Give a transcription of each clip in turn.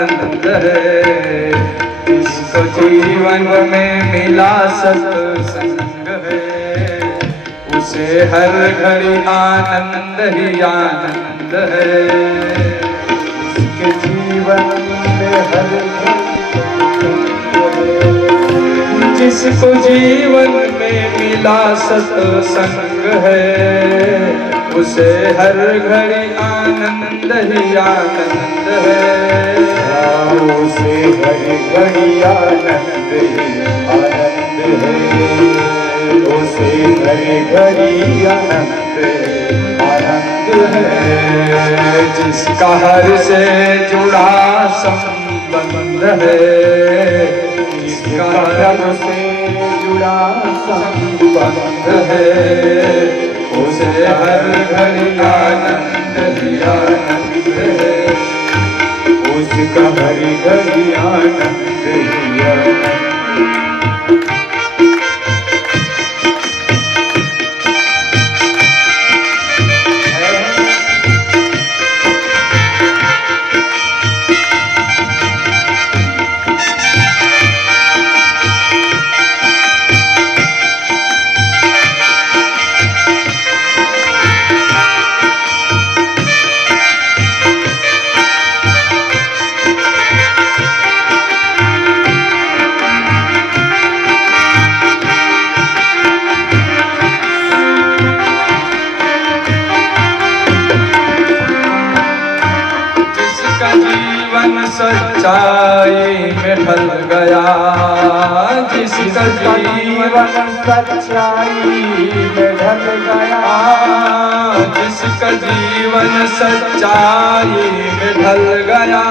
आनंद है। जिसको जीवन में मिला सत्संग है, उसे हर घड़ी आनंद ही आनंद है। जिसके जीवन में हर जिसको जीवन में मिला सत्संग है, उसे हर घड़ी आनंद ही आनंद है। उसे हर घड़ी आनंद ही आनंद है। उसे हर घड़ी आनंद आनंद है। जिसका हर से जुड़ा संबंध है, जिसका हर से जुड़ा संबंध है, उसे हर घड़ी आनंद ही आनंद है। उसका हर घड़ी आनंद ही आनंद। सच्चाई में ढल गया, जिसका जीवन सच्चाई में ढल गया। जिसका जीवन सच्चाई में ढल गया,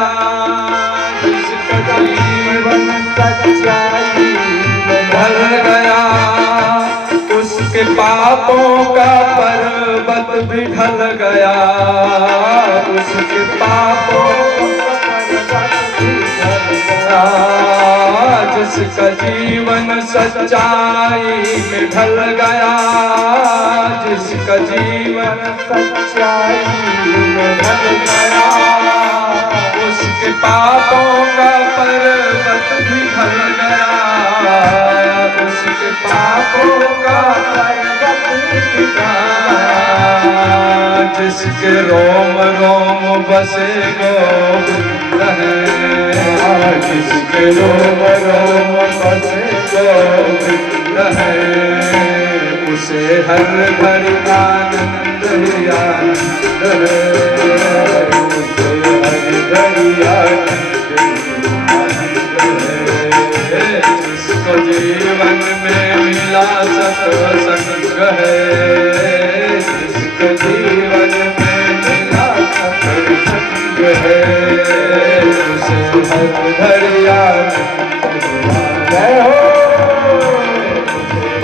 जिसका जीवन सच्चाई में ढल गया, उसके पापों का पर्वत भी ढल गया। उसके पापों जिसका जीवन सच्चाई में ढल गया, जिसका जीवन सच्चाई में ढल गया, उसके पापों का पर्वत भी ढल गया। उसके पापों का पर्वत भी जिसके रोम रोम बसे गोविंद है, जिसके रोम रोम बसे गोविंद है, उसे हर घड़ी आनंद ही आनंद है। उसे हर घड़ी आनंद है। जिसको जीवन में मिला सत्संग है, जिसको जीवन में मिला सत्संग है, उसे हर घड़ी आनंद हो।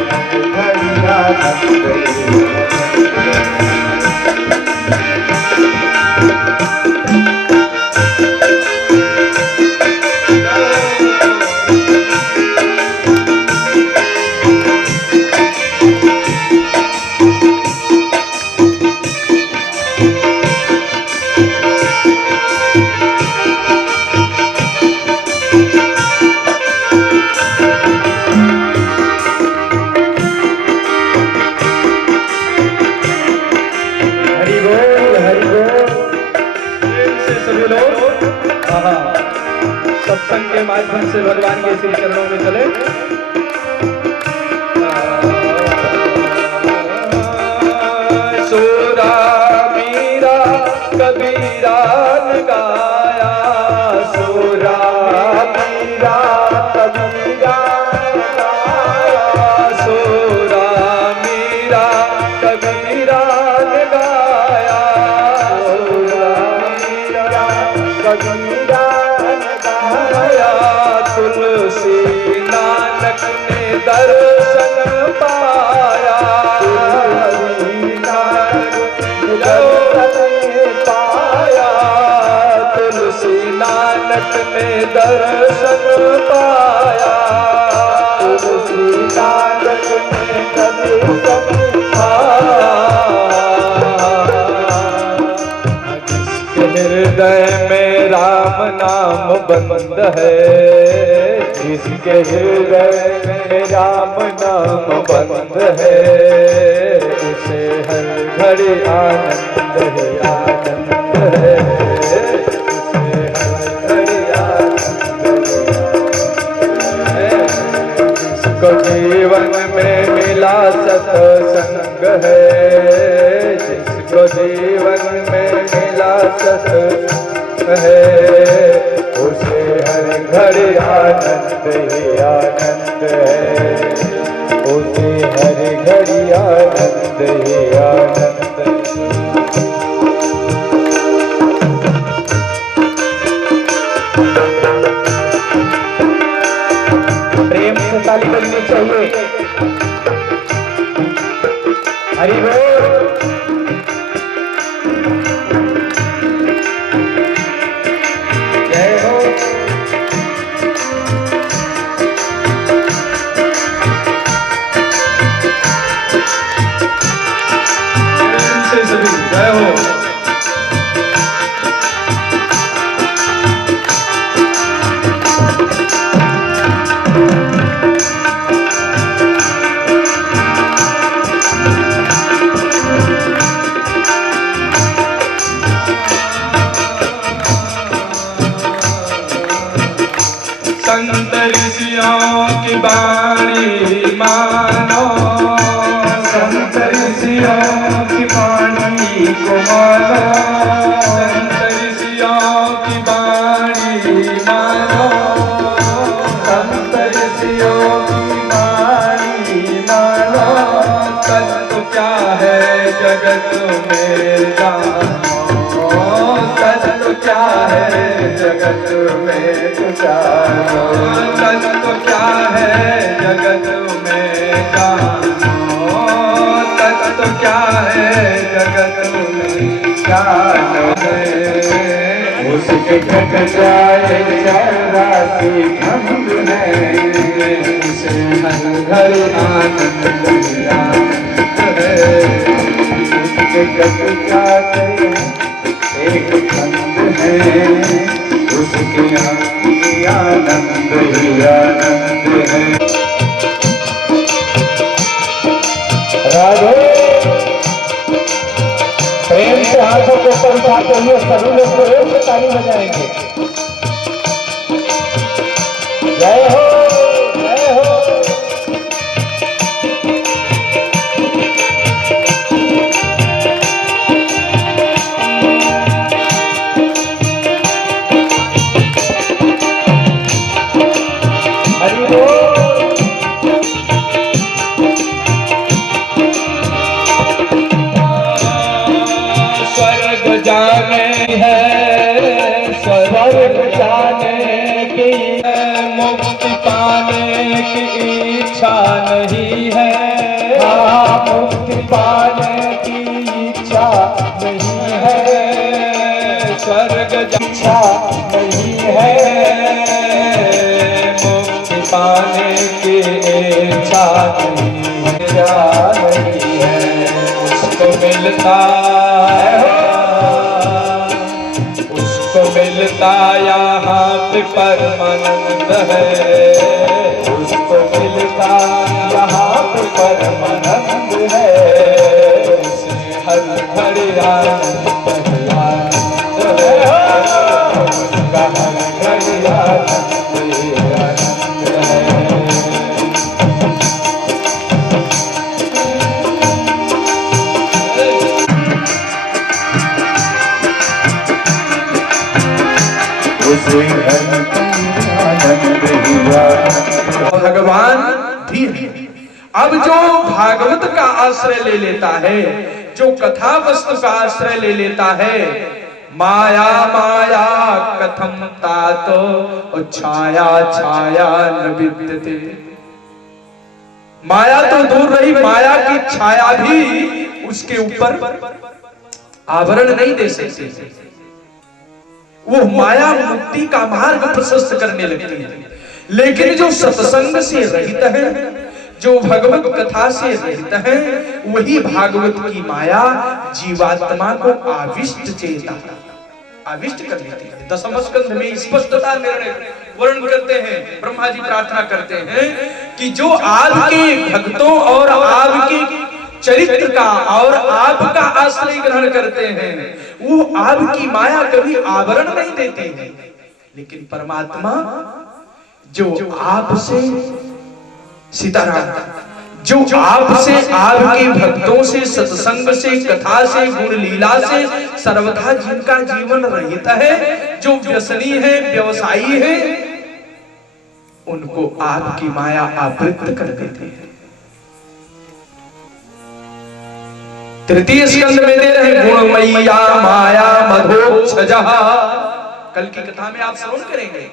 उसे हर घड़ी आनंद सत्संग के माध्यम से भगवान के श्री चरणों में चले। सोरा मीरा कबीरा ने गाया, सोरा मीरा कबीरा गाया, सोरा मीरा कबीरा ने गाया, सोरा मीरा कबीरा तुलसी नानक ने दर्शन पाया, तुलसी नानक ने दर्शन पाया, तुलसी नानक ने दर्शन पाया, तुलसी नानक ने दर्शन पाया। जिसके हृदय में राम नाम नाम बंद है, जिसके हृदय में राम नाम बंद है, उसे हर घड़ी आनंद ही आनंद है, उसे हर घड़ी आनंद है। जिसको जीवन में मिला सत्संग है, जिसको जीवन में मिला सत्संग है, उसे हर घड़ी आनंद ही आनंद है, उसे हर घड़ी आनंद ही आनंद है। प्रेम से ताली बजनी चाहिए। हरि बोल। जय हो। सभी जय हो। संत ऋषियों की वाणी मानो, संत ऋषियों की वाणी को मानो, संत ऋषियों की वाणी मानो, संत ऋषियों की वाणी मानो। तत्व क्या है जगत में जानो, तत्व क्या है जगत में जानो, तत्व क्या है जगत में जानो, तत्व क्या है जगत में जानो। उसके घट जाए चौरासी भंग है, उसे हर घड़ी आनंद ही आनंद है, उसके घट जाए एक भंग है, उसके आनंद ही आनंद है। राधे। प्रेम से हाथों को ऊपर उठाते हुए सभी लोग प्रेम से ताली बजाएंगे। जय हो जय हो। जाने है स्वर्ग जाने की, मुक्ति पाने की इच्छा नहीं है, मुक्ति पाने की इच्छा नहीं है, स्वर्ग इच्छा नहीं है, मुक्ति पाने की इच्छा नहीं है, उसको मिलता मिलता यहाँ पे परमानंद है, उसको मिलता यहाँ पे परमानंद है, उसे हर घड़ी आनंद ही आनंद है, उसका हर घड़ी आनंद ही आनंद है। भगवान भी है। अब जो भागवत का आश्रय ले लेता है, जो कथा वस्तु का आश्रय ले लेता है, माया माया कथम तातो छाया छाया न विद्यते। माया तो दूर रही, माया की छाया भी उसके ऊपर आवरण नहीं दे सकती। वो माया मुक्ति का मार्ग प्रशस्त करने लगती है। लेकिन जो सत्संग से रहित है, जो भगवत कथा से रहित है, वही भागवत की माया जीवात्मा को आविष्ट चेता। आविष्ट कर लेती है। दसम स्कंध में स्पष्टता निर्णय वर्णन करते हैं, ब्रह्मा जी प्रार्थना करते हैं कि जो आपके भक्तों और आपके चरित्र का और आपका आश्रय ग्रहण करते हैं, वो आपकी माया कभी आवरण नहीं देती है। लेकिन परमात्मा जो आपसे सीताराम, जो आपसे, आपके भक्तों से, सत्संग से, कथा से, गुण लीला से सर्वथा जिनका जीवन रहित है, जो व्यसनी है, व्यवसायी है, उनको आपकी माया आवृत कर देती है। तृतीय स्कंद में दे रहे गुणमय्या माया मधोक्षजा। कल की कथा में आप श्रवण करेंगे,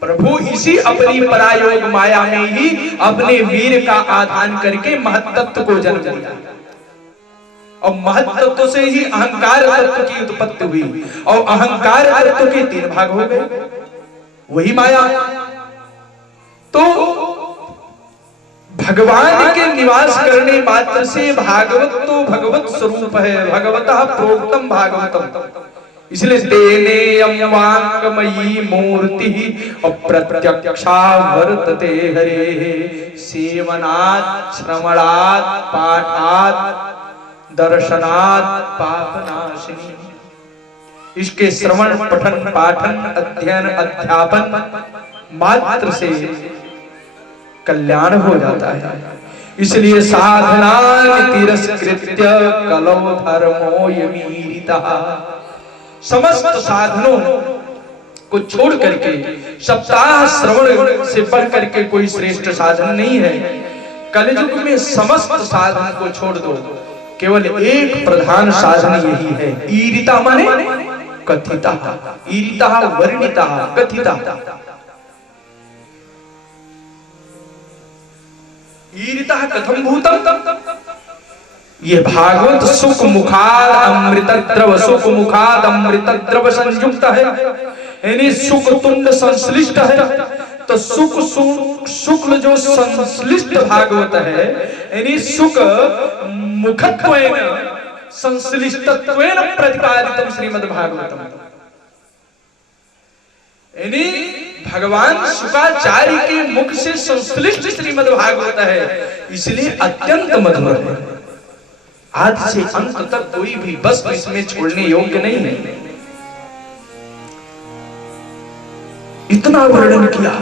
प्रभु इसी अपनी परायोग माया में ही अपने वीर का आधान करके महत्त्व को जन्म दिया, और महत्त्व से ही अहंकार तत्व की उत्पत्ति हुई, और अहंकार तत्व के 3 भाग हो गए, वही माया। तो भगवान के निवास करने मात्र से भागवत तो भगवत स्वरूप है, भगवतः प्रोक्तम भागवतम। इसलिए तेने वांगमयी मूर्ति अप्रत्यक्षा वर्तते हरे, सेवनात् श्रवणात् पाठात् दर्शनात् पापनाशिनी। इसके श्रवण, पठन, पाठन, अध्ययन, अध्यापन मात्र से कल्याण हो जाता है। इसलिए साधना तिरस्कृत्य कलौ धर्मो यमीरितः, समस्त साधनों को छोड़ करके सप्ताह श्रवण से बढ़ करके कोई श्रेष्ठ साधन नहीं है। कलयुग में समस्त साधन को छोड़ दो, केवल एक प्रधान साधन यही है, ईरिता माने कथिता, ईरिता वर्णिता कथिता। ईरिता कथम भूतम, ये भागवत सुख मुखाद अमृत द्रव, सुख मुखाद अमृत द्रव संयुक्त है, यानी सुख तुंड संश्लिष्ट है। तो सुख शुक्ल जो संश्लिष्ट भागवत है, यानी सुख मुखत्वेन संश्लिष्टत्वेन प्रतिपादितम श्रीमद् भागवतम, यानी भगवान शुकाचार्य के मुख से संश्लिष्ट श्रीमद् भागवत है, इसलिए अत्यंत मधुर है। आदि से अंत तक कोई भी बस इसमें छोड़ने योग्य नहीं है। इतना वर्णन किया,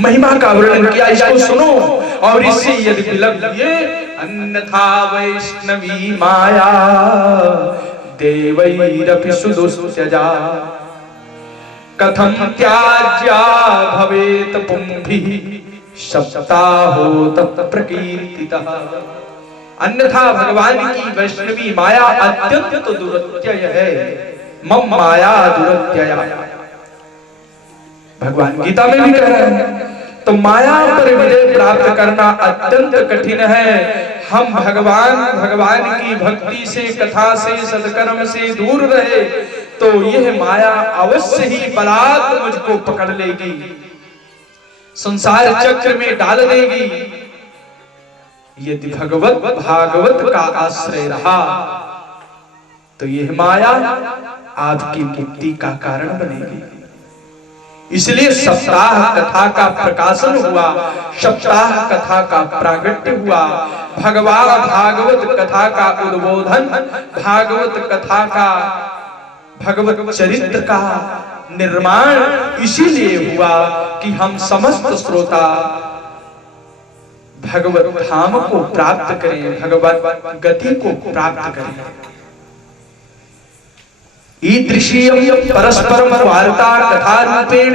महिमा का वर्णन किया, इसको सुनो और इससे यदि विलग्य अन्यथा वैष्णवी माया देवैरपि सुदुस्त्यजा, कथम त्याज्या भवेत पुंभिः सप्ताहोत प्रकीर्तितः। अन्यथा भगवान की वैष्णवी माया अत्यंत दुरत्यय है, मम माया दुरत्यया। भगवान गीता में भी कह रहे हैं, तो माया पर विजय प्राप्त करना अत्यंत कठिन है। हम भगवान की भक्ति से, कथा से, सत्कर्म से दूर रहे तो यह माया अवश्य ही बलात् मुझको पकड़ लेगी, संसार चक्र में डाल देगी। यदि भागवत का आश्रय रहा तो यह माया आपकी मुक्ति का कारण बनेगी। इसलिए सप्ताह कथा का प्रकाशन हुआ, सप्ताह कथा का प्रागट्य हुआ, भागवत कथा का उद्बोधन, भागवत कथा का, भगवत चरित्र का निर्माण इसीलिए हुआ कि हम समस्त श्रोता भगवत धाम को प्राप्त करें, भगवत गति को प्राप्त करें। ईदृशीयं परस्परम वार्ता कथा रूपेण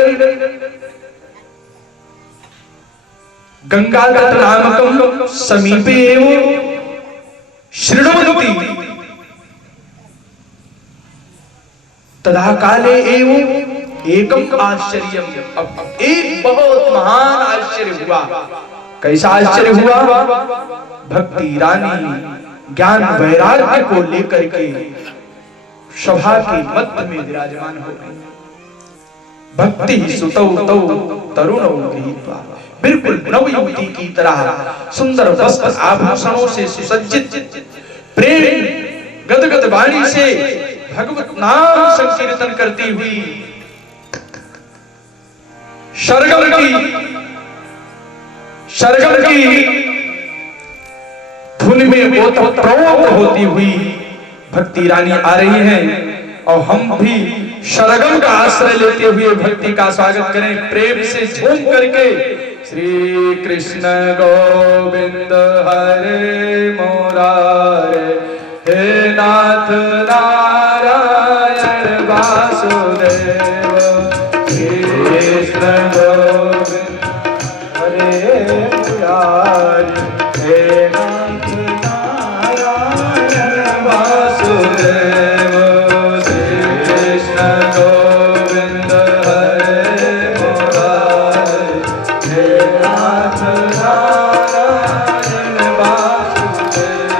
गंगातट नामकं समीपे एव शृण्वन्ति तदा काले एव एकम आश्चर्यम। अब एक बहुत महान आश्चर्य हुआ। कैसा आश्चर्य हुआ? भक्ति रानी ज्ञान वैराग्य को लेकर के सभा के मध्य में विराजमान हो गई। भक्ति सुतौ तौ तरुणौ गृहीत्वा, बिल्कुल नवयुवती की तरह सुंदर वस्त्र आभूषणों से सुसज्जित, प्रेम गदगद वाणी से भगवत नाम संकीर्तन करती हुई सरगम की धुन में ओतप्रोत होती हुई भक्ति रानी आ रही है और हम भी सरगम का आश्रय लेते हुए भक्ति का स्वागत करें प्रेम से झूम करके। श्री कृष्ण गोविंद हरे मुरारे हे नाथ नारायण वासुदेव कृष्ण गोविंद हरे मुरारे हे नाथ नारायण वासुदेव श्री कृष्ण गोविंद हरे मुरारे हे नाथ नारायण वासुदेव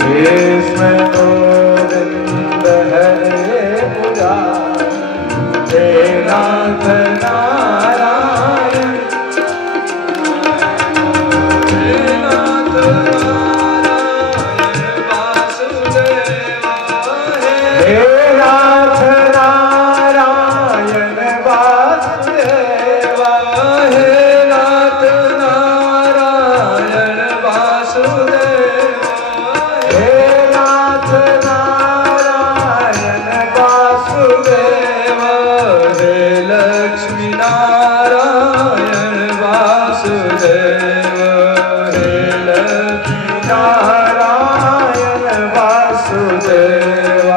कृष्ण गोविंद हरे मुरारे हे नाथ नारायण हे नाथ नारायण वासुदेव हे नाथ नारायण वासुदेव हे नाथ नारायण वासुदेव हे नाथ नारायण वासुदेव हे लक्ष्मी नारायण वासुदेव हे लक्ष्मी नारायण वासुदेव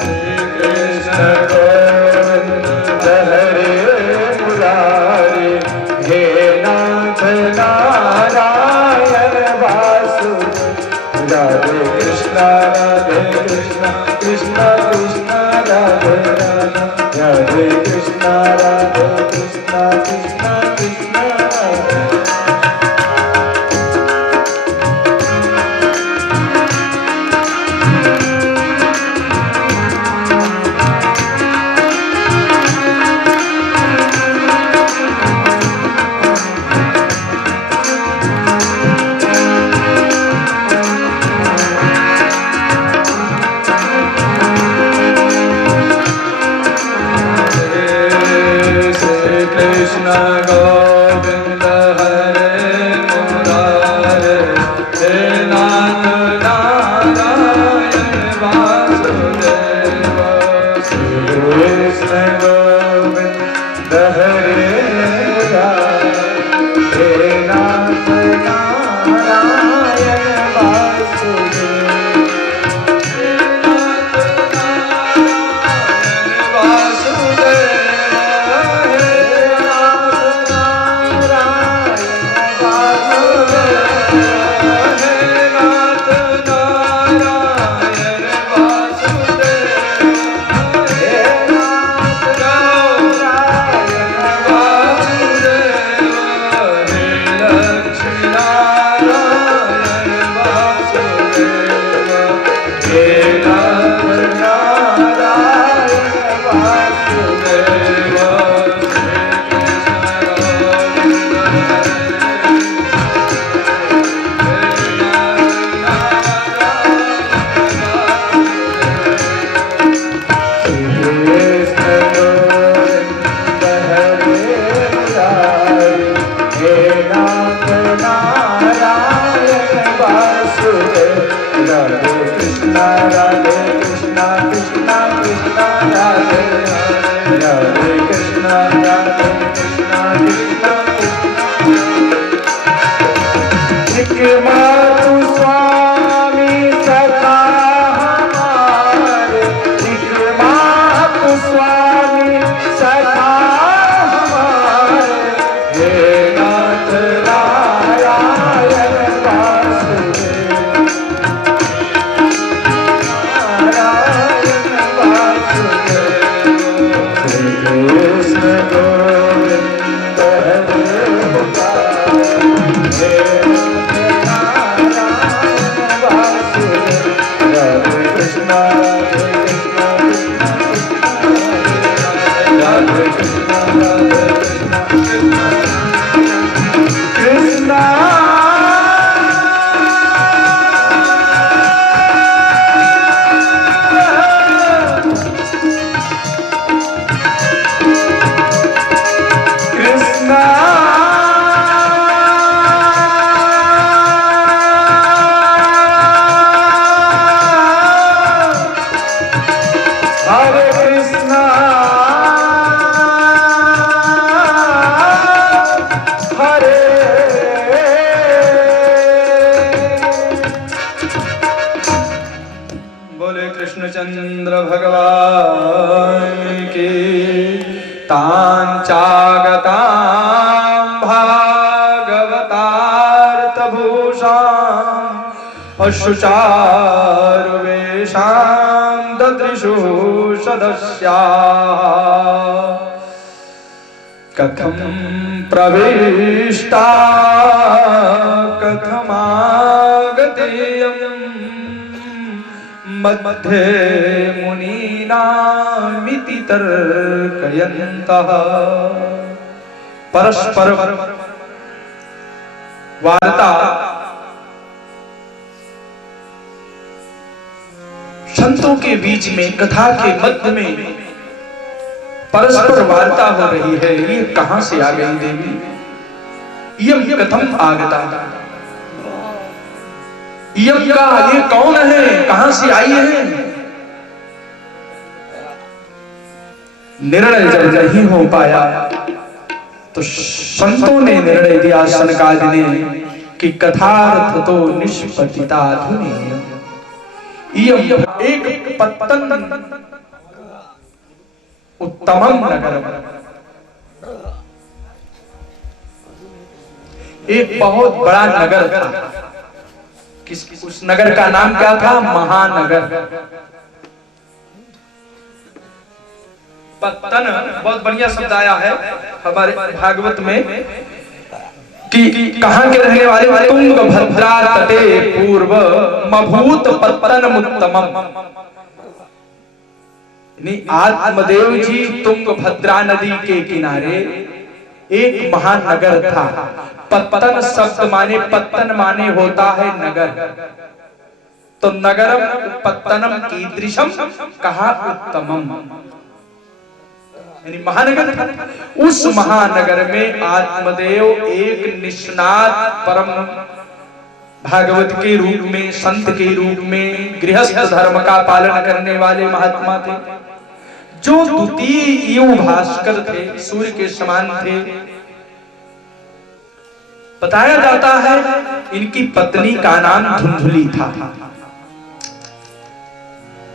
श्री कृष्ण गोविंद हरे मुरारे हे नाथ नारायण वासुदेव राधे कृष्ण कृष्ण कृष्ण राधे राधे राधे कृष्ण कृष्ण कृष्ण राधे। श्री कृष्ण गोविंद हरे मुरारे हे नाथ नारायण वासुदेव श्री कृष्ण गोविंद हरे मुरारे हे नाथ नारायण वासुदेव हे नाथ नारायण वासुदेव तांचागतां भागवतार्थभूषाम् अशुचारुवेषां ददृशु सदस्याः कथं प्रविष्टा कथमागतेयं मध्ये मुनीनामिति तर्कयन्तः परस्पर वार्ता संतों के बीच में कथा के मध्य में परस्पर वार्ता हो रही है। ये कहां से आ गई देवी? यम कथम आगता? यम का ये कौन है? कहां से आई है? निर्णय जब नहीं हो पाया तो संतों ने निर्णय दिया सनकादि ने कि कथार्थ तो निष्पतिता धुनि एक पत्तन उत्तमम नगर, एक बहुत बड़ा नगर था। उस नगर का नाम क्या था? महानगर। पत्तन बहुत बढ़िया शब्द आया है हमारे भागवत में कि कहां के रहने वाले? तुंग भद्रा तटे पूर्व मभूत पत्तन उत्तमम। आत्मदेव जी तुंगभद्रा नदी के किनारे एक महानगर था। पत्तन शब्द माने, पत्तन माने होता है नगर। तो नगरम पत्तनम कीदृशम कहा उत्तमम, यानी महानगर था। उस महानगर में आत्मदेव एक निष्णात परम भागवत के रूप में, संत के रूप में, गृहस्थ धर्म का पालन करने वाले महात्मा थे, जो द्वितीय युग भास्कर थे, सूर्य के समान थे। बताया जाता है इनकी पत्नी का नाम धुंधुली था।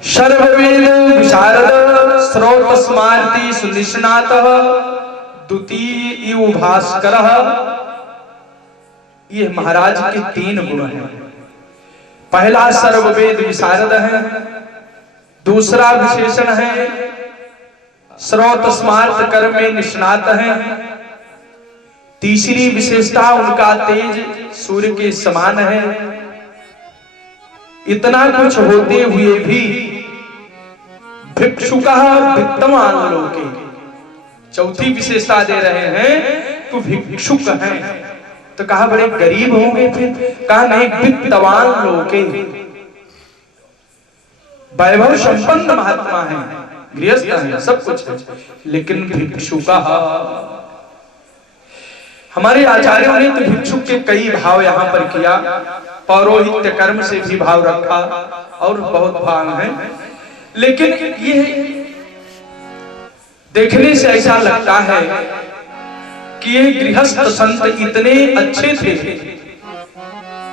सर्ववेद विशारद स्रोत स्मारती सुनिष्णातः द्वितीय युग भास्कर। ये महाराज के 3 गुण हैं। पहला सर्ववेद विशारद है, दूसरा विशेषण है स्रोत स्मार्त कर्म में निष्णात है, तीसरी विशेषता उनका तेज सूर्य के समान है। इतना कुछ होते हुए भी भिक्षुका वित्तवान लोके, चौथी विशेषता दे रहे हैं तो भिक्षुक हैं। तो कहा बड़े गरीब होंगे, फिर कहा नहीं वित्तवान लोके, वैभव संपन्न महात्मा हैं, गृहस्थ हैं, सब कुछ है, लेकिन भिक्षुका। हमारे आचार्यों ने तो भिक्षुक के कई भाव यहाँ पर किया, पौरोहित्य कर्म से भी भाव रखा और बहुत भाव है, लेकिन ये देखने से ऐसा लगता है कि ये गृहस्थ संत इतने अच्छे थे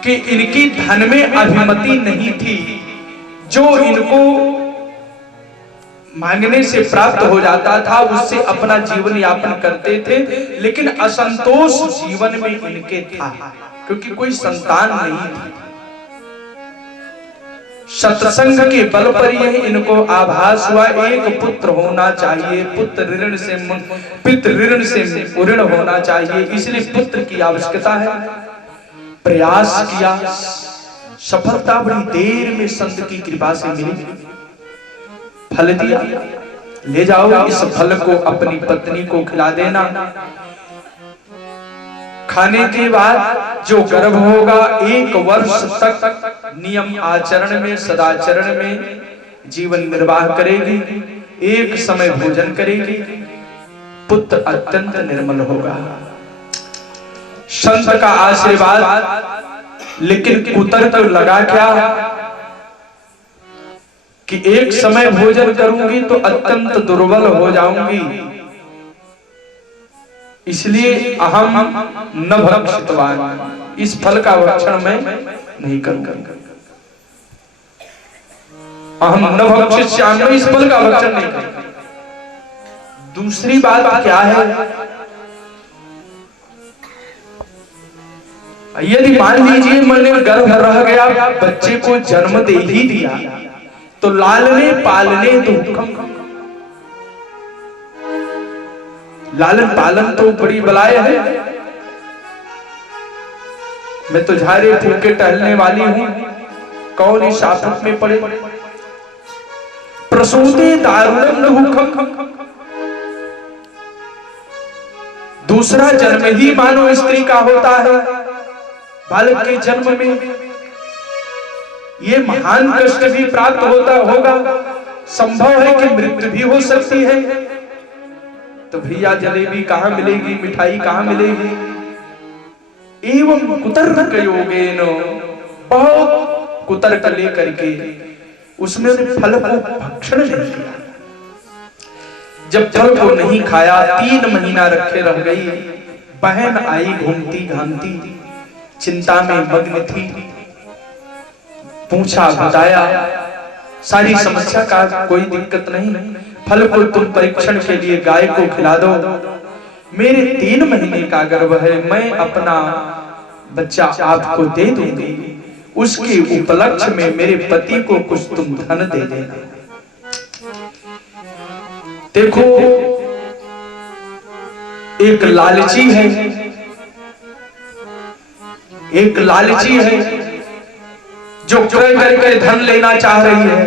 कि इनकी धन में अभिमति नहीं थी। जो इनको मांगने से प्राप्त हो जाता था उससे अपना जीवन यापन करते थे, लेकिन असंतोष जीवन में इनके था क्योंकि कोई संतान नहीं थी। सत्संग के बल पर यह इनको आभास हुआ एक पुत्र होना चाहिए, पुत्र ऋण से पितृ ऋण से ऋण होना चाहिए, इसलिए पुत्र की आवश्यकता है। प्रयास किया, सफलता बड़ी देर में संत की कृपा से मिली, फल दिया। ले जाओ, इस फल को अपनी पत्नी को खिला देना। खाने के बाद जो गर्भ होगा 1 वर्ष तक नियम आचरण में, सदाचरण में जीवन निर्वाह करेगी, एक समय भोजन करेगी, पुत्र अत्यंत निर्मल होगा। संत का आशीर्वाद, लेकिन पुत्र तो लगा क्या कि एक समय भोजन करूंगी तो अत्यंत दुर्बल हो जाऊंगी, इसलिए अहम न भक्षितवान, इस फल का भक्षण मैं नहीं करूंगा। अहम न भक्षिष्यामि, इस फल का भक्षण नहीं करूंगा। दूसरी बात क्या है, यदि मान लीजिए मैंने गर्भ रह गया, बच्चे को जन्म दे ही दिया, तो लालने पालने तो हुक्म, लालन पालन तो बड़ी बलाय है। मैं तो झारे फूके टहलने वाली हूं, कौन इस आफत में पड़े। प्रसूते दारुणम हुक्म, दूसरा जन्म ही मानो स्त्री का होता है। बालक के जन्म में ये महान कष्ट भी प्राप्त होता होगा, संभव है कि मृत्यु भी हो सकती है। तो भैया जलेबी कहां मिलेगी, मिठाई कहां मिलेगी। एवं कुतर्क योगेन, बहुत कुतर्क लेकर के उसने फल को भक्षण नहीं किया। जब फल को नहीं खाया, 3 महीना रखे रह गई। बहन आई घूमती घामती, चिंता में मग्न थी। पूछा, बताया, सारी समस्या का कोई दिक्कत नहीं, फल को तुम परीक्षण के लिए गाय को खिला दो। मेरे 3 महीने का गर्भ है, मैं अपना बच्चा आपको दे दूंगी, उसके उपलक्ष्य में मेरे पति को कुछ तुम धन दे देना। देखो, एक लालची है, एक लालची है जो क्रय करके धन लेना चाह रही है,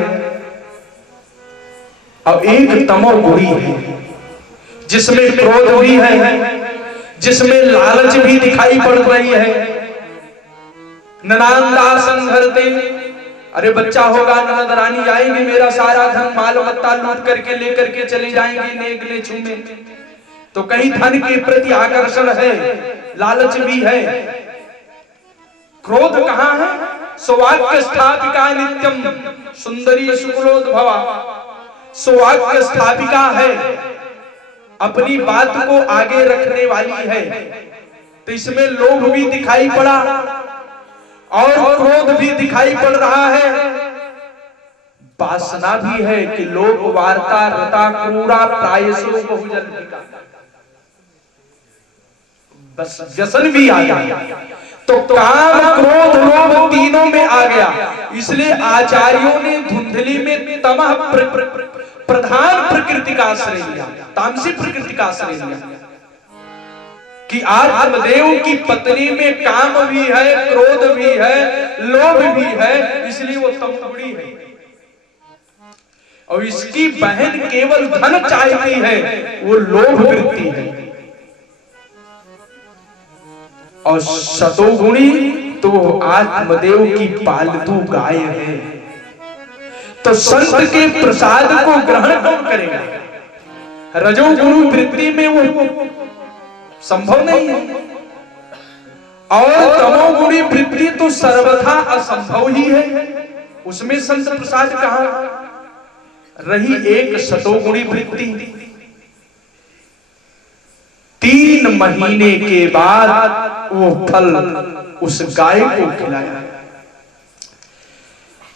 और एक तमोगुणी है जिसमें क्रोध भी है, जिसमें लालच भी दिखाई पड़ रही है। ननांदा संघरते, अरे बच्चा होगा, ननद रानी आएंगे, मेरा सारा धन माल मत्ता लूट करके लेकर के चले जाएंगे नेक ने छूमे। तो कहीं धन के प्रति आकर्षण है, लालच भी है, क्रोध कहां है। सौवाक्य स्थापिका नित्यम सुंदरी शुक्लोद्भवा, सौवाक्य स्थापिका है, अपनी बात को आगे रखने वाली है। तो इसमें लोभ भी दिखाई पड़ा और क्रोध भी दिखाई पड़ रहा है, वासना भी है कि लोक वार्ता रता क्रूरा प्रायसो बहुजन, बस व्यसन भी आ गया। तो काम क्रोध लोभ तीनों में आ गया। इसलिए आचार्यों ने धुंधली में तमह प्रधान प्रकृति का आश्रय लिया, तामसी प्रकृति का आश्रय लिया कि आत्मदेव की पत्नी में काम भी है, क्रोध भी है, लोभ भी है, इसलिए वो तमोगुणी है। और इसकी बहन केवल धन चाहती है, वो लोभ वृत्ति है। और सतोगुणी तो आत्मदेव की पालतू गाय है। तो संत के प्रसाद को ग्रहण कौन करेगा। रजोगुणी वृत्ति में वो संभव नहीं है, और तमोगुणी वृत्ति तो सर्वथा असंभव ही है, उसमें संत प्रसाद कहां। रही एक सतोगुणी वृत्ति, 3 महीने के बाद वो फल उस गाय को खिलाया।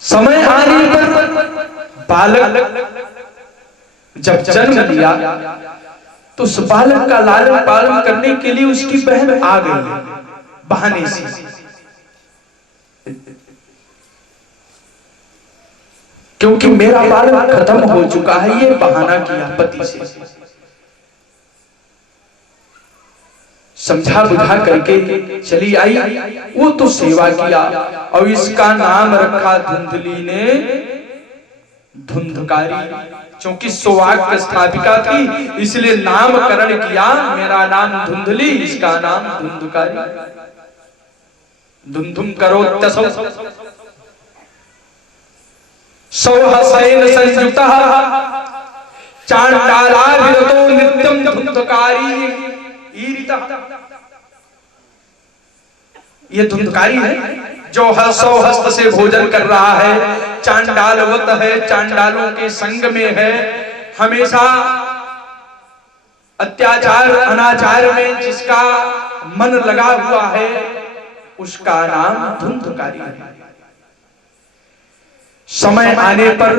समय आने पर बालक जब जन्म लिया, तो उस बालक का लालन पालन करने के लिए उसकी बहन आ गई बहाने से। क्योंकि मेरा बालक खत्म हो चुका है, ये बहाना किया पति से। समझा बुझा करके चली आई, वो तो सेवा किया, और इसका नाम रखा धुंधली ने धुंधकारी। क्योंकि सौवाक्य स्थापिका थी, इसलिए नामकरण किया, मेरा नाम धुंधली, इसका नाम धुंधकारी। धुंधुम करो तसो सौहसैन संयुक्तः चांडालाभिरतो नित्यम धुंधकारी। ये धुंधकारी है जो हसो हस्त से भोजन कर रहा है, चांडालवत है, चांडालों के संग में है, हमेशा अत्याचार अनाचार में जिसका मन लगा हुआ है, उसका नाम धुंधकारी है। समय आने पर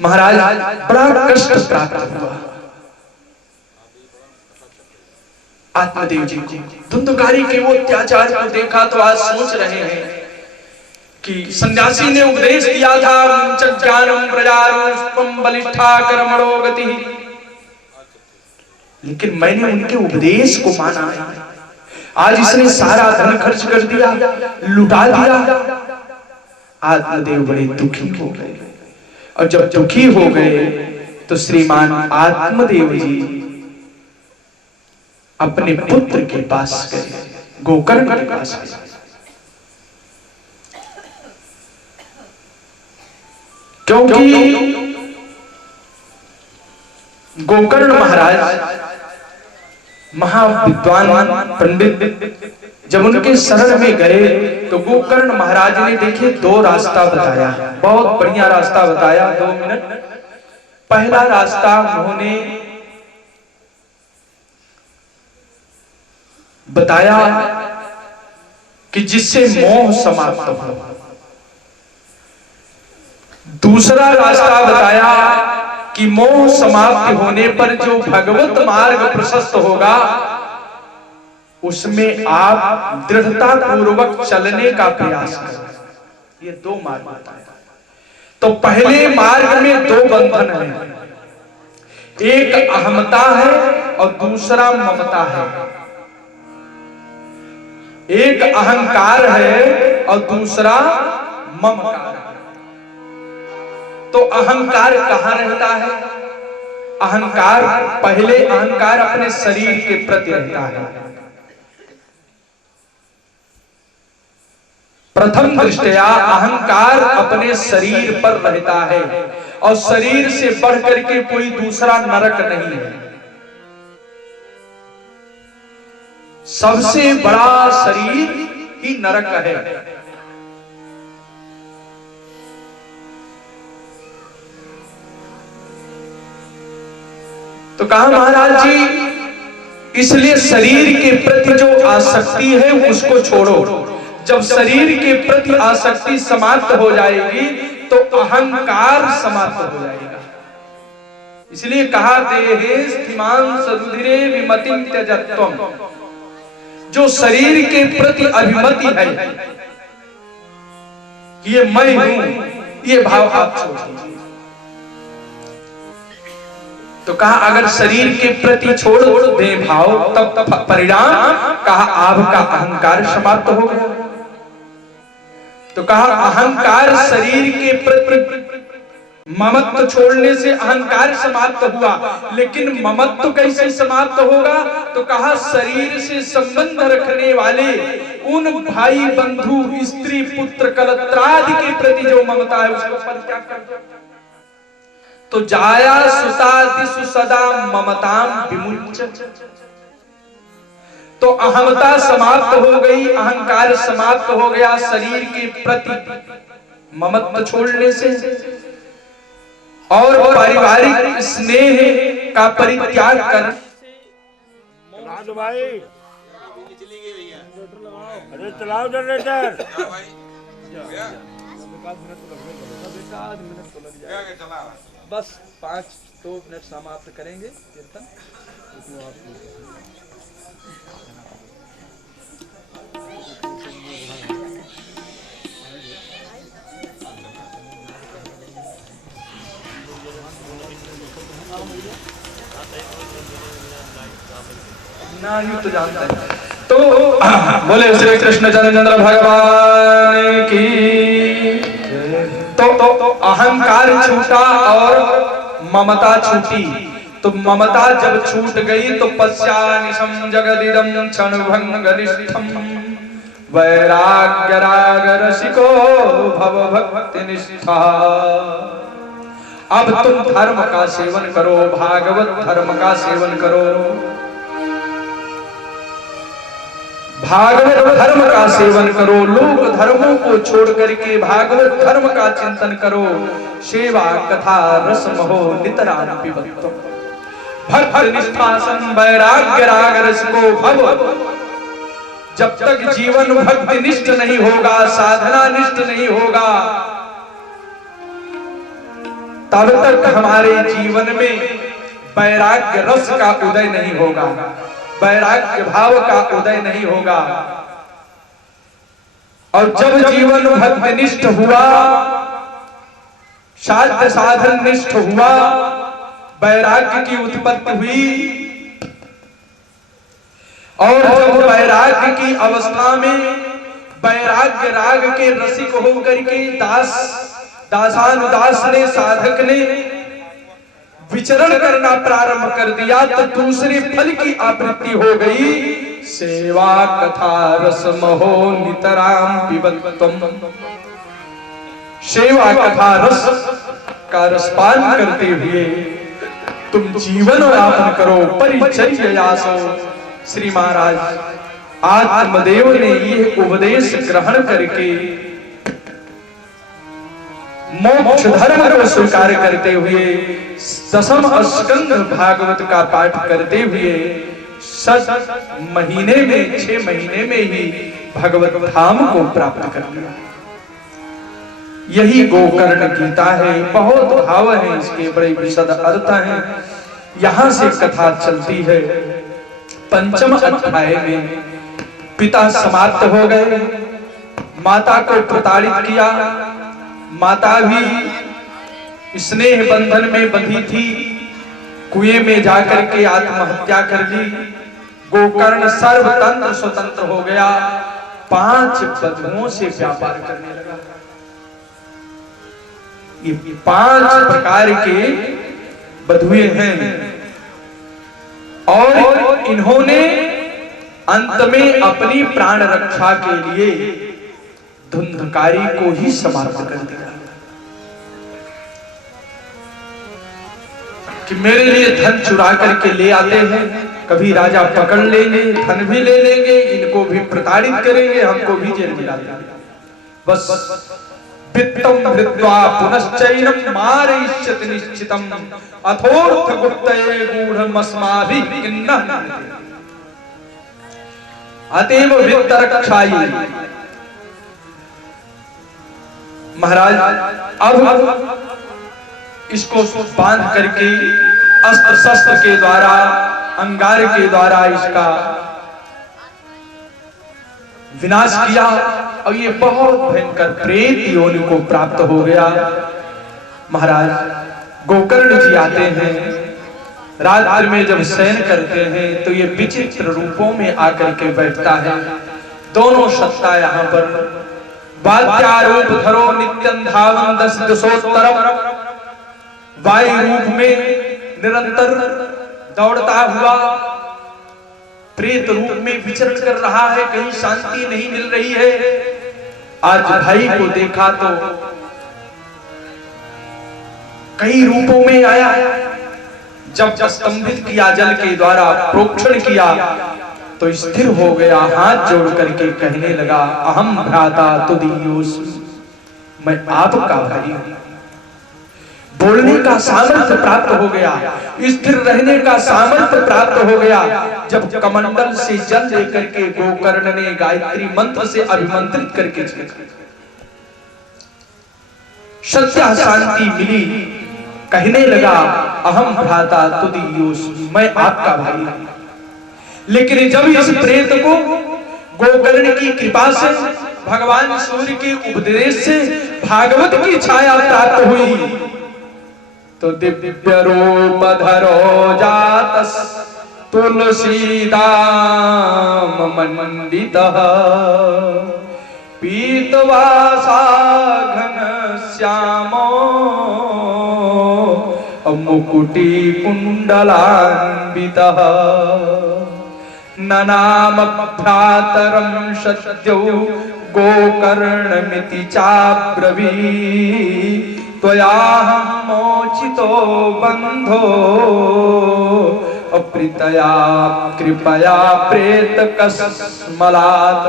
महाराज बड़ा कष्ट प्राप्त हुआ आत्मदेव जी को। धुंधुकारी के वो अत्याचार को देखा तो आज सोच रहे हैं कि सन्यासी ने उपदेश दिया था ज्ञानम प्रजारूपम बलिष्ठा कर्मणो गति, लेकिन मैंने उनके उपदेश को माना। आज इसने सारा धन खर्च कर दिया, लुटा दिया। आत्मदेव बड़े दुखी हो गए, और जब दुखी हो गए तो श्रीमान आत्मदेव जी अपने पुत्र के पास गए, गोकर्ण के पास गए। क्योंकि गोकर्ण महाराज महाविद्वान पंडित, जब उनके शरण में गए तो गोकर्ण महाराज ने देखे दो रास्ता बताया, बहुत बढ़िया रास्ता बताया। 2 मिनट। पहला रास्ता उन्होंने बताया कि जिससे मोह समाप्त हो। दूसरा रास्ता बताया कि मोह समाप्त होने पर जो भगवत मार्ग प्रशस्त होगा उसमें आप दृढ़ता पूर्वक चलने का प्रयास करें। ये 2 मार्ग बताया। तो पहले मार्ग में 2 बंधन हैं, एक अहमता है और दूसरा ममता है। एक अहंकार है और दूसरा ममकार है। तो अहंकार कहां रहता है? अहंकार, पहले अहंकार अपने शरीर के प्रति रहता है। प्रथम दृष्टया अहंकार अपने शरीर पर रहता है, और शरीर से बढ़कर के कोई दूसरा नरक नहीं है। सबसे बड़ा शरीर ही नरक है। तो कहा महाराज जी, इसलिए शरीर के प्रति जो आसक्ति है उसको छोड़ो। जब शरीर के प्रति आसक्ति समाप्त हो जाएगी तो अहंकार समाप्त हो जाएगा। इसलिए कहा देहे स्थिमान सरुधिरे विमतिम त्यजत्वम। जो शरीर के प्रति अभिमति है कि ये मैं हूं, ये भाव आप छोड़ दीजिए। तो कहा अगर शरीर के प्रति छोड़ दे भाव, तब परिणाम कहा आपका अहंकार समाप्त हो गया। तो कहा अहंकार शरीर के प्रति ममत्व छोड़ने से अहंकार समाप्त हुआ, लेकिन ममत्व कैसे समाप्त होगा? तो कहा शरीर से संबंध रखने वाले उन भाई बंधु स्त्री पुत्र कलत्रादि के प्रति जो ममता है उसको परित्याग कर। तो जाया सुता दिशु सदा ममताम विमुच्य। तो अहमता समाप्त हो गई, अहंकार समाप्त हो गया शरीर के प्रति ममत्व छोड़ने से, और पारिवारिक स्नेह का परित्याग कर। भाई अरे चलाओ जनरेटर। बस 2 मिनट समाप्त करेंगे कीर्तन। ना यूं तो जानता है। तो बोले श्री कृष्ण चंद्र भगवान की। तो अहंकार छूटा और ममता छूटी। तो ममता जब छूट गई तो पश्यानिशम जगदिदम क्षणभंगनिष्ठम वैराग्य राग रसिको भव भक्ति निष्ठा। अब तुम धर्म का सेवन करो, भागवत धर्म का सेवन करो, भागवत धर्म का सेवन करो, लोक धर्मों को छोड़ करके भागवत धर्म का चिंतन करो। सेवा कथा रसम हो नितराम पिबत्तो भक्त निष्ठासन वैराग्य राग रस को भव। जब तक जीवन भक्ति निष्ठ नहीं होगा, साधना निष्ठ नहीं होगा, तब तक हमारे जीवन में वैराग्य रस का उदय नहीं होगा, वैराग्य भाव का उदय नहीं होगा। और जब जीवन भक्तिनिष्ठ हुआ, साध्य साधन निष्ठ हुआ, वैराग्य की उत्पत्ति हुई, और जब वैराग्य की अवस्था में वैराग्य राग के रसिक होकर के दासानुदास ने, साधक ने विचरण करना प्रारंभ कर दिया, तो दूसरे फल की आवृत्ति हो गई। सेवा कथा रस महो नितराम पिबत्वम। सेवा कथा रस का रसपान करते हुए तुम जीवन यापन करो, परिचर्यासो। श्री महाराज आत्मदेव ने यह उपदेश ग्रहण करके मोक्ष धर्म को स्वीकार करते हुए दशम स्कंद भागवत का पाठ करते हुए 6 महीने में 6 महीने में ही भगवत धाम को प्राप्त कर लिया। यही गोकर्ण गीता है। बहुत भाव है इसके, बड़े विशद अर्थ हैं। यहां से कथा चलती है। पंचम अध्याय में पिता समाप्त हो गए, माता को प्रताड़ित किया, माता भी स्नेह बंधन में बंधी थी, कुएं में जाकर के आत्महत्या कर ली। गोकर्ण सर्वतंत्र स्वतंत्र हो गया, 5 बधुओं से व्यापार करने लगा। ये 5 प्रकार के बधुए हैं, और इन्होंने अंत में अपनी प्राण रक्षा के लिए धुंधकारी को ही समाप्त कर दिया कि मेरे लिए धन चुरा करके ले आते हैं, कभी राजा पकड़ लेंगे, धन भी ले लेंगे, इनको भी प्रताड़ित करेंगे, हमको भी जेल में डालेंगे। बस वित्तम धृत्वा पुनश्चैनम मारयिष्यति निश्चितम अथोर्थ गुप्तये गूढ़मस्माभिः किन्नः अतएव वित्त रक्षायै। महाराज अब इसको बांध करके अस्त्र शस्त्र के द्वारा, अंगार के द्वारा इसका विनाश किया, और ये बहुत भयंकर प्रेत योनि को प्राप्त हो गया। महाराज गोकर्ण जी आते हैं, रात्रि में जब शयन करते हैं तो ये विचित्र रूपों में आकर के बैठता है। दोनों सत्ता यहाँ पर वाद्यारूप धरो नित्यं धावन् 10 दिशोत्तरम्, वायु रूप में निरंतर दौड़ता हुआ प्रेत रूप में विचरण कर रहा है, कहीं शांति नहीं मिल रही है। आज भाई को देखा तो कई रूपों में आया, जब स्तंभित किया, जल के द्वारा प्रोक्षण किया तो स्थिर हो गया, हाथ जोड़ करके कहने लगा, अहम भ्राता तुदीयोऽस्मि, मैं आपका भाई हूं। बोलने का सामर्थ्य प्राप्त हो गया, स्थिर रहने का सामर्थ्य प्राप्त हो गया। जब कमंडल से जल लेकर के गोकर्ण ने गायत्री मंत्र से अभिमंत्रित करके सत्य शांति मिली, कहने लगा, अहम भ्राता तुदीयोऽस्मि, मैं आपका भाई हूं। लेकिन जब इस प्रेत को गोकर्ण की कृपा से, भगवान सूर्य के उपदेश से भागवत की छाया प्राप्त हुई, तो दिव्य रूप धरो जातस तुलसीदाम मंडितः पीतवासा घन श्यामो मुकुटी कुंडलान्वितः ननाम भ्रातरं सद्यो गोकर्णमिति चाब्रवी त्वयाहं मोचितो बंधो अप्रीतया कृपया प्रेत कस्मलात्।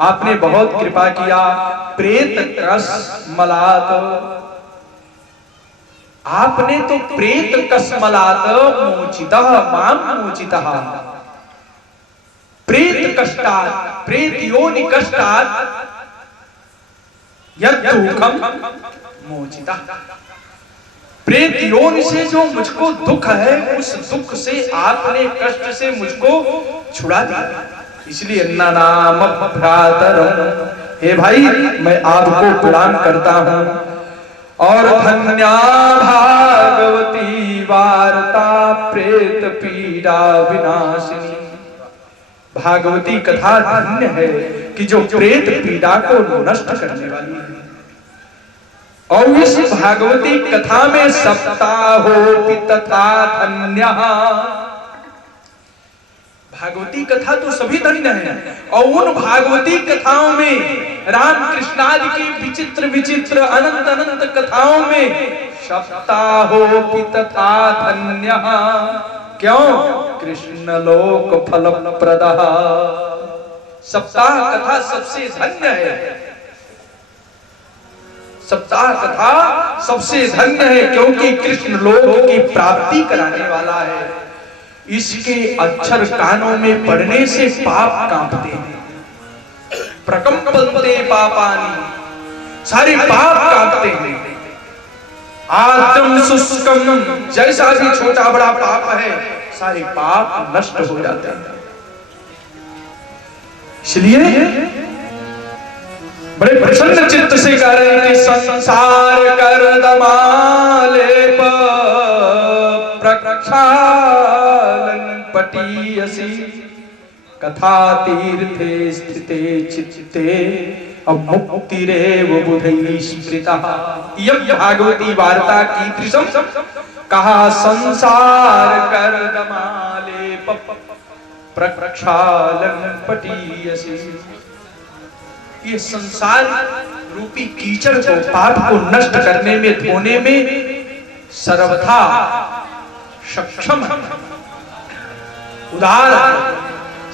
आपने बहुत कृपा किया, प्रेत कस्मलात्, आपने तो प्रेत कस्मलात् मोचितः मां मोचितः, प्रेत कष्टात्, प्रेत योनि कष्टात् यद्दुःखं मोचितः, प्रेत योनि से जो मुझको दुख है, उस दुख से आपने कष्ट से मुझको छुड़ा दिया। इसलिए नाम भ्रातरम, हे भाई मैं आपको प्रणाम करता हूं। और धन्या भागवती वार्ता प्रेत पीड़ा विनाशिनी, भागवती कथा धन्य है कि जो प्रेत पीड़ा को नष्ट करने वाली है। और इस भागवती कथा में सप्ताहोपि तथा धन्य, भागवती कथा तो सभी धन्य है। और उन भागवती कथाओं में राम कृष्णादि की विचित्र विचित्र अनंत अनंत कथाओं में सप्ताहोपि तथा धन्य, क्यों? कृष्ण लोक फल प्रदः, सप्ताह कथा सबसे धन्य है। सप्ताह कथा सबसे धन्य है क्योंकि कृष्ण लोक की प्राप्ति कराने वाला है। इसके अक्षर कानों में पढ़ने से पाप कांपते हैं, प्रकंपन्ते पापानि, सारे पाप कांपते हैं। आद्रम शुष्कम, जैसा भी छोटा बड़ा पाप है सारे पाप नष्ट हो जाते हैं। इसलिए बड़े प्रसन्न चित्त से कह रहे हैं कि संसार कर्दमालेप प्रक्षालन पटीयसी, कथा तीर्थे स्थिते चित्ते अमुक्तिरेव बुधैः स्मृतः। इयं भागवती वार्ता कीदृशं, कहा संसार कर्दमालेप प्रक्षालन पटीयसी, ये संसार रूपी कीचड़ को, पाप को नष्ट करने में, धोने में सर्वथा सक्षम है, उदार है।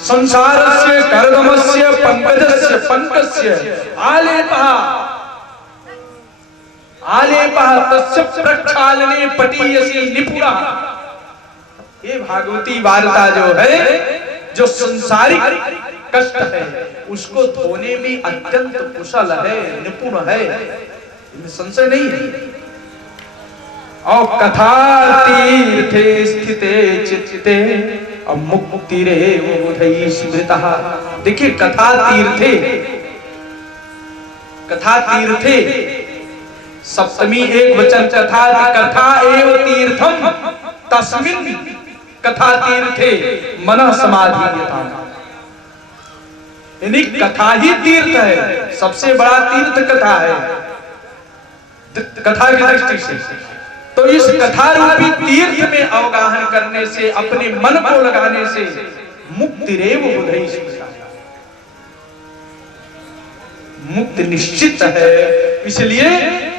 संसारस्य कर्दमस्य पंकजस्य पंकस्य आलेपः आलेपः तस्य प्रक्षालने पटीयसी निपुणः। ये भागवती वार्ता जो है, जो संसारिक कष्ट है उसको धोने में अत्यंत कुशल है, निपुण है, इनमें संशय नहीं है। और कथा तीर्थे स्थिते चित्ते अमुक्तिरेव बुधैः स्मृतः। देखिए कथा तीर्थे, कथा तीर्थे सप्तमी एक वचन, कथा कथा एव तीर्थम तस्मिन् कथा तीर्थे मनः समाधीयताम्। यानी कथा ही तीर्थ है, सबसे बड़ा तीर्थ कथा है कथा की दृष्टि से। तो इस कथा रूपी तीर्थ में अवगाहन करने से, अपने मन को लगाने से मुक्तिरेव बुधैः स्मृतः, मुक्ति निश्चित है। इसलिए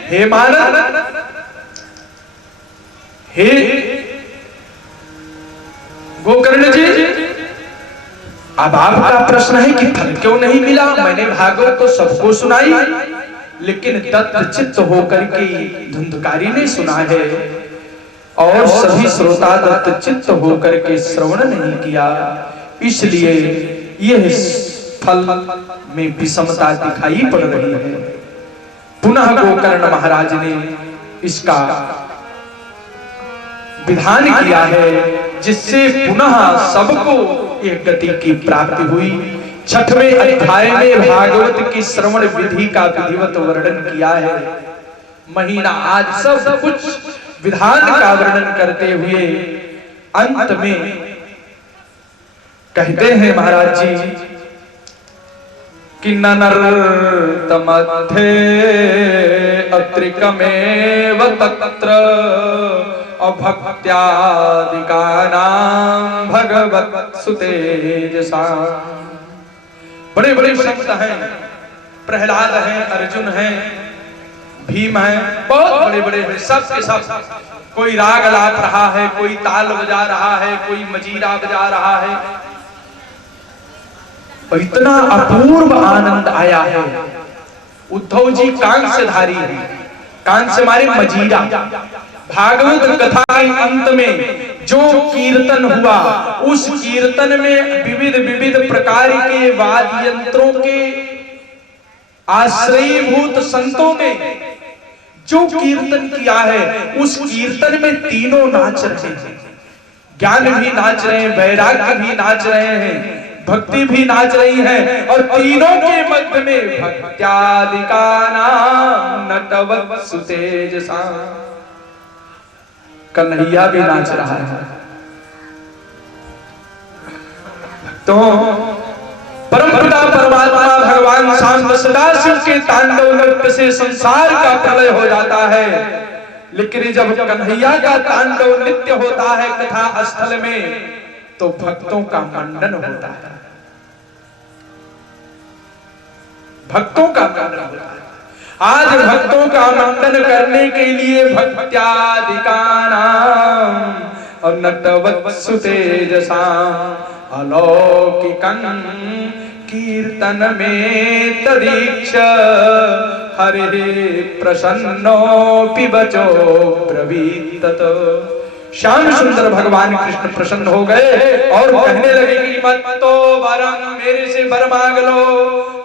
हे मानव, हे गोकर्ण जी, अब आपका प्रश्न है कि फल क्यों नहीं मिला? मैंने भागवत तो सबको सुनाई, लेकिन दत्त चित्त होकर के धुंधकारी ने सुना है और सभी श्रोता दत्त चित्त होकर के श्रवण नहीं किया, इसलिए यह फल में विषमता दिखाई पड़ रही है। पुनः गोकर्ण महाराज ने इसका विधान किया है, जिससे पुनः सबको यह गति की प्राप्ति हुई। 6वें अध्याय में भागवत की श्रवण विधि का विधिवत वर्णन किया है। महीना आज सब कुछ विधान का वर्णन करते हुए अंत में कहते हैं महाराज जी कि ननर्त मध्ये अत्रिकमेव तत्र अभक्त्यादिकानां भगवत् सुतेजसा। बड़े बड़े शब्द हैं, प्रहलाद हैं, अर्जुन हैं, भीम हैं, बहुत बड़े बड़े हैं, सब के सब। कोई राग लाप रहा है, कोई ताल बजा रहा है, कोई मजीरा बजा रहा है, और इतना अपूर्व आनंद आया है। उद्धव जी कान से धारी है, कान से मारे मजीरा। भागवत कथा के अंत में जो कीर्तन हुआ, उस कीर्तन में विविध विविध प्रकार के वाद्य यंत्रों के आश्रयीभूत संतों ने जो कीर्तन किया है उस कीर्तन में तीनों नाच रहे हैं। ज्ञान भी नाच रहे हैं, वैराग्य भी नाच रहे हैं, भक्ति भी नाच रही है, और तीनों के मध्य में भक्त्यादिका नाम नटवत सुतेजसा कन्हैया भी नाच रहा है। तो परमपिता परमात्मा भगवान शांत सदाशिव के तांडव नृत्य से संसार का प्रलय हो जाता है, लेकिन जब कन्हैया का तांडव नृत्य होता है कथा स्थल में तो भक्तों का मंडन होता है, भक्तों का मंडन होता है। आज भक्तों का मंडन करने के लिए भक्त्यादिका नाम और नटवत सुतेजसा अलौकिकं कीर्तन में तदीक्ष हरे प्रसन्नो पिबचो ब्रवीत तत्। श्याम सुंदर भगवान कृष्ण प्रसन्न हो गए और कहने लगे कि मत तो वरम, मेरे से वर मांग लो,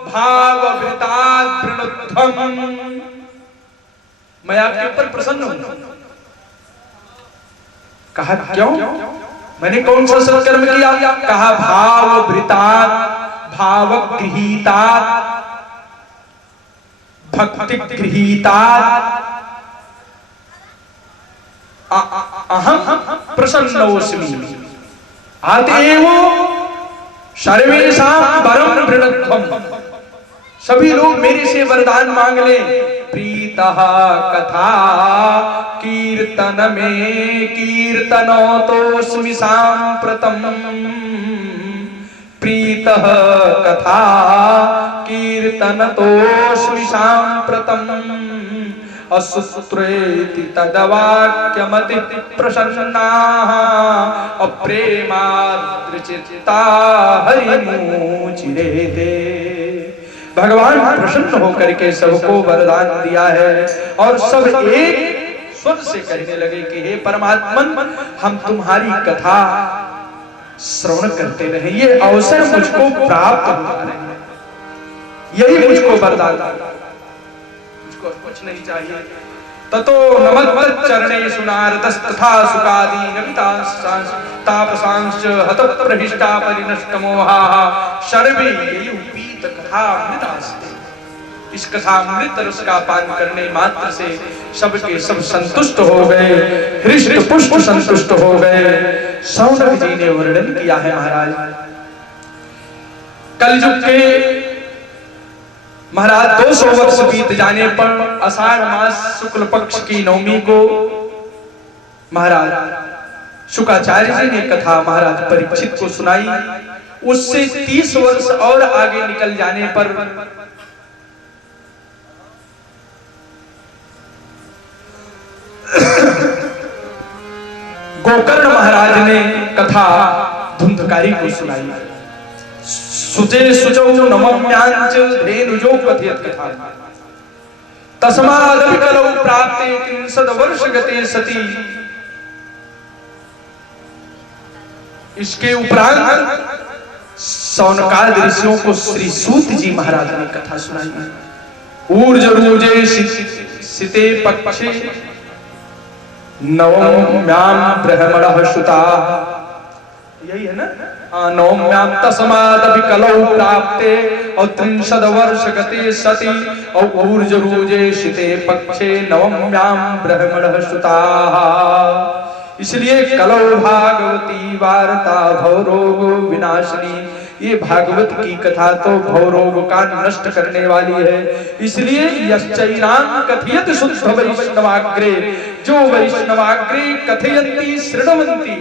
भाववृतात् प्रणुध्वम्, मैं आपके ऊपर प्रसन्न हूं। कहा क्यों, मैंने कौन सा सत्कर्म किया? कहा भाववृतात्, भावगृहीतात्, भक्ति गृहीतात् अहम प्रसन्नोस्मि अतएव सर्वेषां वरं प्रणुध्वम्, सभी लोग मेरे से वरदान मांग ले। प्रीतः कथा कीर्तन में कीर्तनोतोस्मि सांप्रतम्, प्रीतः कथा कीर्तनतोस्मि सांप्रतम्, असूत्रेति तदवाक्यमति प्रसन्नाः अप्रेमाद्रचित्ता हरिमुचिरेते। भगवान प्रसन्न होकर के सबको वरदान दिया है और सब एक स्वर से कहने लगे कि हे परमात्मन, हम तुम्हारी कथा श्रवण करते रहे, ये अवसर मुझको प्राप्त होता रहे, यही मुझको वरदान, मुझको कुछ नहीं चाहिए। ततो नमद् चरणेषु नारदस्तथा सुखादि नमितांश्च तापसांश्च हतप्रहिष्टा परिनष्टमोहाः सर्वे ययुपीत कथामृतास्ते। इस कथामृत रस का पान करने मात्र से सबके सब संतुष्ट हो गए, हृष्ट पुष्ट संतुष्ट हो गए। शौनक जी ने वर्णन किया है महाराज, कलयुग के महाराज 200 वर्ष बीत जाने पर आषाढ़ मास शुक्ल पक्ष की नवमी को महाराज शुक्राचार्य जी ने कथा महाराज परीक्षित को सुनाई। उससे 30 वर्ष और आगे निकल जाने पर गोकर्ण महाराज ने कथा धुंधकारी को सुनाई। सुचे सुचौ नमम्यांच धेनुजो कथयत कथा तस्मादपि कलौ प्राप्ते 30 वर्ष गते सती। इसके उपरांत शौनकादि ऋषियों को श्री सूत जी महाराज ने कथा सुनाई। ऊर्जरूजे सिते पक्षे नवम्यां ब्रह्मणः सुता, यही है ना, नवम्यां तस्मादपि कलौ प्राप्ते और 30 वर्ष गते सती और ऊर्जरूजे सिते पक्षे नवम्यां ब्रह्मणः सुता। इसलिए कलौ भागवती वार्ता भवरोग विनाशिनी, ये भागवत की कथा तो भवरोग का नष्ट करने वाली है। इसलिए यश्चैनां कथयति शुद्ध वैष्णवाग्रे, जो वैष्णवाग्रे कथयन्ति शृण्वन्ति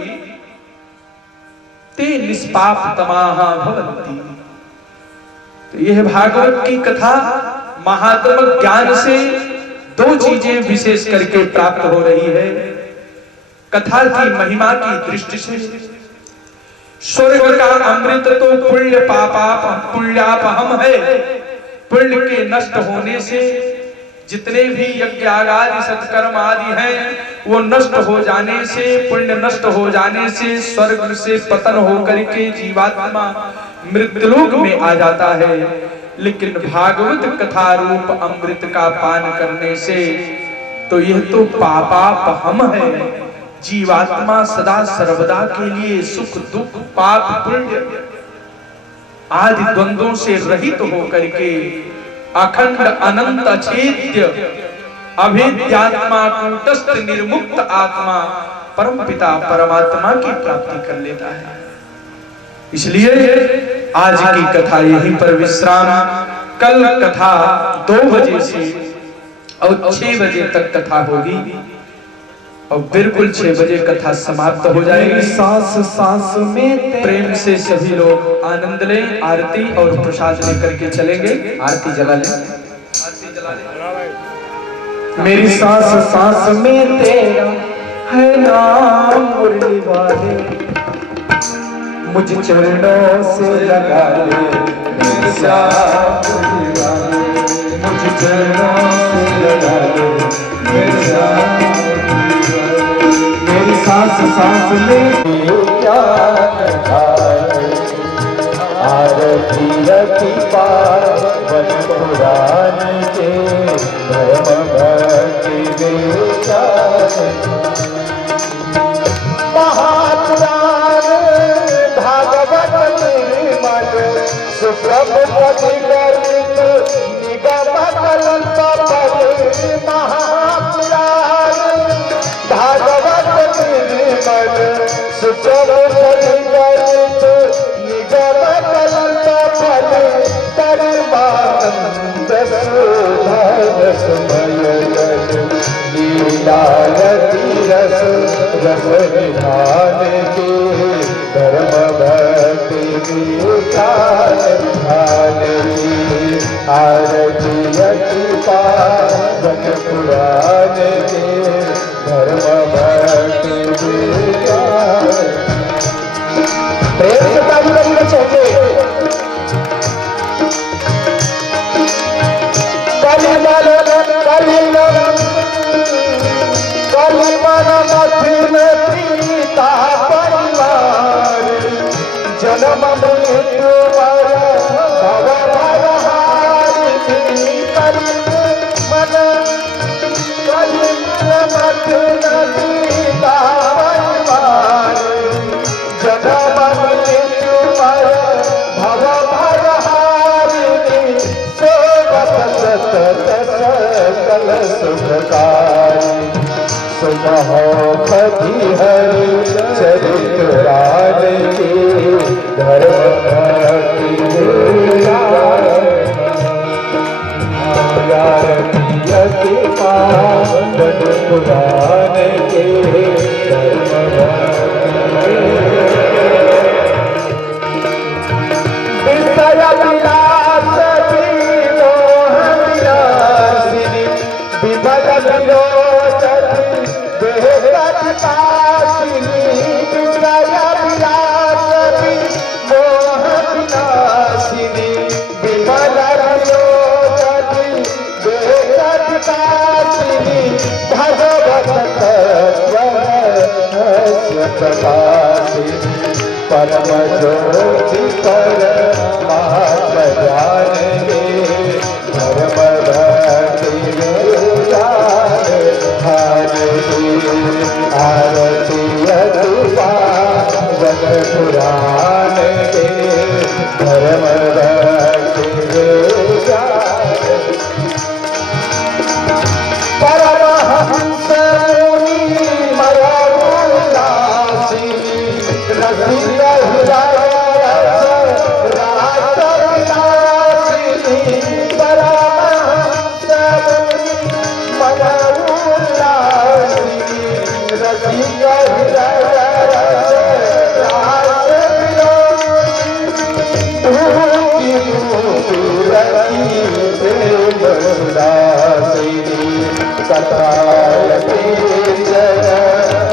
ते निष्पापतमाः भवन्ति। तो यह भागवत की कथा महात्म ज्ञान से 2 चीजें विशेष करके प्राप्त हो रही है। कथा की महिमा की दृष्टि से स्वर्ग का अमृत तो पुण्य पुण्यापहम है, पुण्य के नष्ट होने से जितने भी यज्ञ आदि सत्कर्म आदि हैं वो नष्ट हो जाने से, पुण्य नष्ट हो जाने से स्वर्ग से पतन होकर के जीवात्मा मृत्युलोक में आ जाता है। लेकिन भागवत कथा रूप अमृत का पान करने से तो यह तो पापाप हम है। जीवात्मा सदा सर्वदा के लिए सुख दुख पाप पुण्य आदि द्वंद्वों से रहित होकर के अखंड अनंत अछेद्य अभेद्यात्मा कूटस्थ निर्मुक्त आत्मा परम पिता परमात्मा की प्राप्ति कर लेता है। इसलिए आज की कथा यहीं पर विश्राम। कल कथा 2 बजे से और 6 बजे तक कथा होगी और बिल्कुल 6 बजे कथा समाप्त हो जाएगी। सांस सांस में प्रेम से सभी लोग आनंद लें। आरती और प्रसाद लेकर के चलेंगे। आरती जला लें। आरती जला लें। मेरी सांस सांस में तेरा है नाम मुरली वाले, मुझ चरणों से लगा ले मेरी सांस मुरली वाले, मुझ चरणों से लगा ले मेरी सांस मुरली वाले। मेरी सांस सांस में क्या कथा है, आरती रति पावन पुराण के धर्म भक्ति विचार, महापुराण भागवत निर्मल सुप्रभ पथिगणित निगम कल्प पद। महापुराण भागवत निर्मल सुप्रभ पथिगणित निगम कल्प पद। परमानंद सुधार समय लीला रस रस विधान के धर्म भक्ति विचार ध्यान की। आरती अति पावन पुराण के धर्म भक्ति विचार। प्रेम से ताली बजाना चाहिए। जन्म मृत्यु भव भवहारिणी मन सीता परिवार। जन्म मृत्यु भव भवहारिणी सेवक सतत सकल सुखकारी। सुनहो पति हरि चरित राज के धर्म भक्ति अति पावन पुराण के धर्म भक्ति। विषय विलास विमोह विलासिनी विभल विलोचनी देहकाशिनी। विषय विलास विमोह विलासिनी विभल विलोचनी देहकाशिनी। भगवत तत्व रहस्य प्रकाशिनी परम ज्योति परमात्म ज्ञान गे धर्म भक्ति विचार। आरती अति पावन पुराण के धर्म भक्ति विचार। परमहंस मुनि मयूरदासी रसिक हृदय रास विलासिनी। परमहंस मुनि मयूरदासी रसिक हृदय रास कथायते जय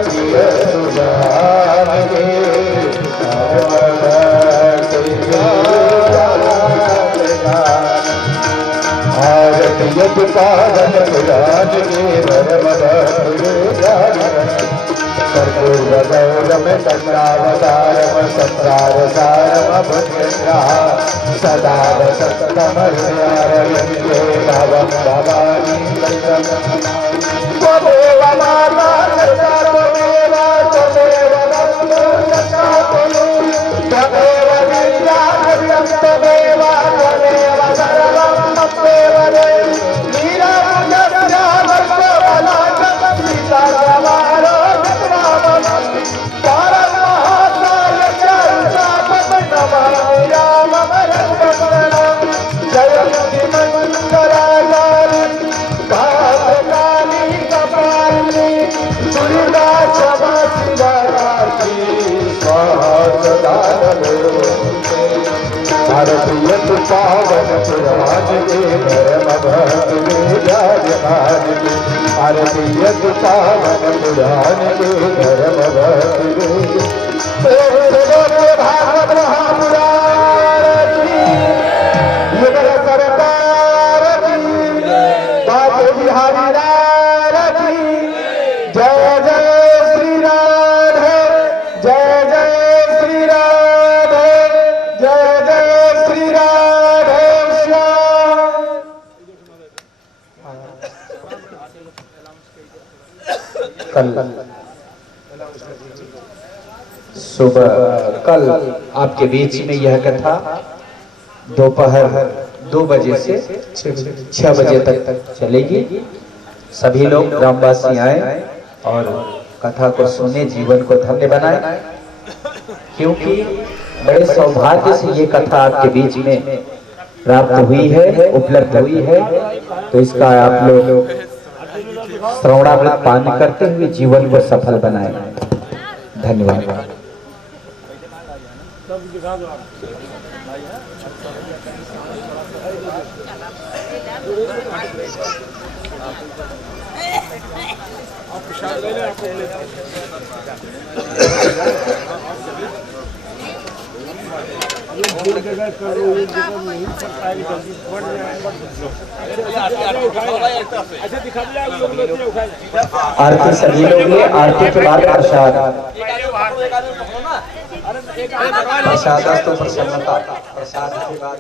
प्रिय सुधान के धर्म भक्ति आरती यदि पावन पुराण के धर्म भक्ति। कर्पूर गौरम चंद्रावतारम संसार सारम भुजग्रा सदा वसन्तम हृदयारविन्दे भवं भवानी त्वमेव माता पिता त्वमेव त्वमेव बन्धु सखा त्वमेव विद्या धर्मं त्वमेव त्वमेव सर्वं मत्वेव रे नीरवज्ञानवर्गबलाढ्यं सीतारामारो विद्वामम् परममहात्माय चारुचापन्नमामि राममरङ्गमणम् जयन्ति मङ्गलाकारि भाद्रकाली कपालिनी दुर्गा क्षमा शिवा काली स्वाहा सदा नमोस्तुते भारतीय पावन पुराण के धर्म भक्ति विराजमान के भारतीय पावन पुराण के धर्म भक्ति भागवत महापुराण की युगल सरकार की बाबू बिहारी लाल की जय जय श्री राधे जय जय श्री राधे जय जय श्री राधे श्याम। कल आपके बीच में यह कथा दोपहर 2 बजे से 6 बजे तक चलेगी। सभी लोग ग्रामवासी आए और कथा को सुने, जीवन को धन्य बनाए, क्योंकि बड़े सौभाग्य से ये कथा आपके बीच में प्राप्त हुई है, उपलब्ध हुई है। तो इसका आप लोग श्रवणामृत पान करते हुए जीवन को सफल बनाए। धन्यवाद। आरती सभी लोग लिए, आरती के बाद प्रसाद प्रसाद तो प्रसन्नता प्रसाद के बाद